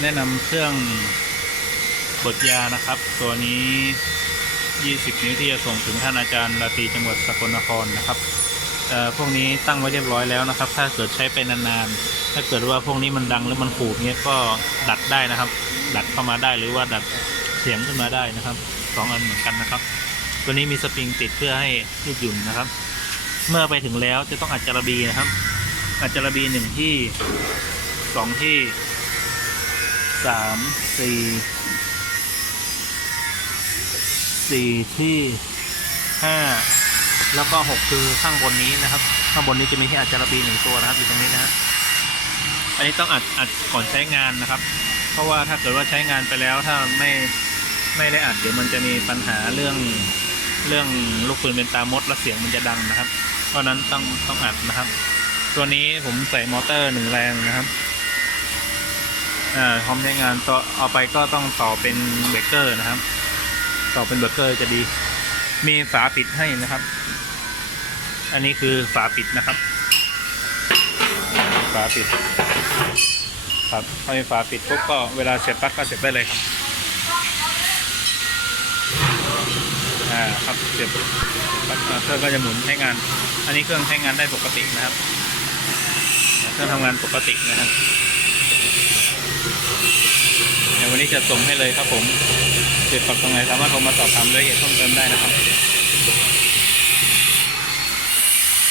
แนะนำเครื่องบดยานะครับ ตัวนี้ 20 นิ้วที่จะส่งถึงท่านอาจารย์ราตรีจังหวัดสกลนครนะครับพวกนี้ตั้งไว้เรียบร้อยแล้วนะครับ ถ้าเกิดใช้ไปนานๆ ถ้าเกิดว่าพวกนี้มันดังหรือมันขูดเนี้ยก็ดัดได้นะครับ ดัดเข้ามาได้หรือว่าดัดเสียงขึ้นมาได้นะครับสองอันเหมือนกันนะครับ ตัวนี้มีสปริงติดเพื่อให้ยืดหยุ่นนะครับ เมื่อไปถึงแล้วจะต้องอัดจารบีนะครับ อัดจารบีหนึ่งที่สองที่ สามสี่สี่ที่ห้าแล้วก็หกคือข้างบนนี้นะครับ ข้างบนนี้จะมีที่อัดจารบีหนึ่งตัวนะครับอยู่ตรงนี้นะฮะอันนี้ต้องอัดอัดก่อนใช้งานนะครับ เพราะว่าถ้าเกิดว่าใช้งานไปแล้วถ้าไม่ไม่ได้อัดเดี๋ยวมันจะมีปัญหาเรื่องเรื่องลูกปืนเป็นตามดและเสียงมันจะดังนะครับ เพราะนั้นต้องต้องอัดนะครับ ตัวนี้ผมใส่มอเตอร์หนึ่งแรงนะครับ พร้อมใช้งานต่อเอาไปก็ต้องต่อเป็นเบรกเกอร์นะครับ ต่อเป็นเบรกเกอร์จะดี มีฝาปิดให้นะครับ อันนี้คือฝาปิดนะครับ ฝาปิด ครับพอมีฝาปิดปุ๊บก็เวลาเสียบปลั๊กก็เสียบได้เลยครับอ่าครับเสียบปั๊กอ่าเครื่องก็จะหมุนใช้งาน อันนี้เครื่องใช้งานได้ปกตินะครับ เครื่องทำงานปกตินะครับ เดี๋ยววันนี้จะส่งให้เลยครับผมเกิดปักตรงไหนสามารถโทรมาสอบถามรายละเอียดเพิ่มเติมได้นะครับ